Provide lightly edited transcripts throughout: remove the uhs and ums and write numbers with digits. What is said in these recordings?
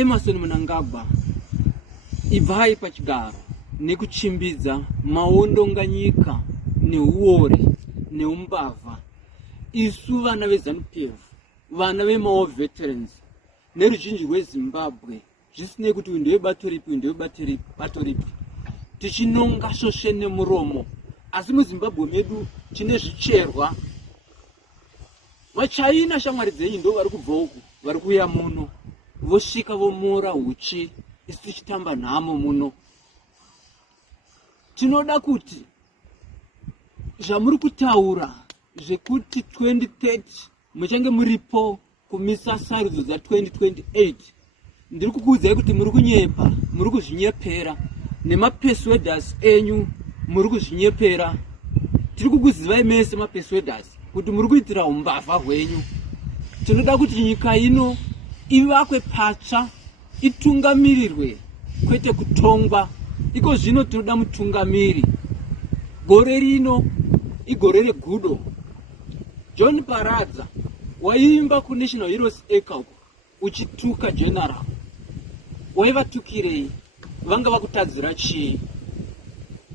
Emmerson Mnangagwa ibvai pachigaro nekuchimbidza maondonganyika neuore neumbavha. Isu vana veZANU-PF, vana vemao veterans neruzhinji rweZimbabwe, zvisinei kuti ndewebato ripi ndewebato ripi, tichinonga shoshe nemuromo. Asi muZimbabwe medu tine zvicherwa. VaChina shamwari dzenyu ndo vari kubva uku, vari kuuya muno vosvika vomora huchi, isu tichitamba nhamo muno. Tinoda kuti zvamuri kutaura zvekuti 2030 muchange muripo kumisa sarudzo dza2028, ndiri kukuudzai kuti muri kunyepa, muri kuzvinyepera nemapersuaders enyu, muri kuzvinyepera. Tiri kukuzivai mese mapersuaders kuti muri kuitira umbavha hwenyu. Tinoda kuti nyika ino ivakwe patsva, itungamirirwe kwete kutongwa. Iko zvino tinoda mutungamiri. Gore rino igore regudo. John Paradza waimba ku National Heroes Acre uchituka general. Waivatukirei? Vanga vakutadzira chii?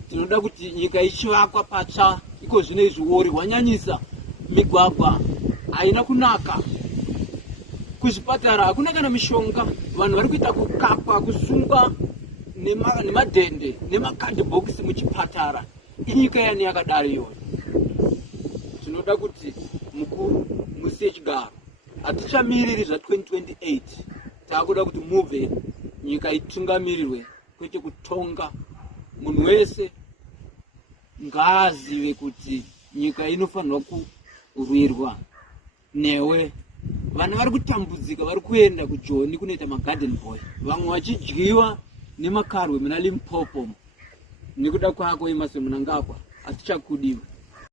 Tinoda kuti nyika ichivakwa patsva. Iko zvino izviori hwanyanyisa, migwagwa haina kunaka, kuzvipatara hakuna kana mishonga, vanhu vari kuita kukapwa, kusungwa nemadhende nemakadhibhokisi muchipatara. Inyika yani yakadaro iyoyo. Tinoda kuti mukuru musiye chigaro. Hatichamiriri zva2028, taakuda kuti mubve nyika itungamirirwe kwete kutonga. Munhu wese ngaazive kuti nyika inofanirwa kurwirwa newe. Vana vari kutambudzika, vari kuenda kuJoni kunoita magarden boy, vamwe vachidyiwa nemakarwe muna Limpopo. Nekuda kwako Emmerson Mnangagwa, hatichakudiwi.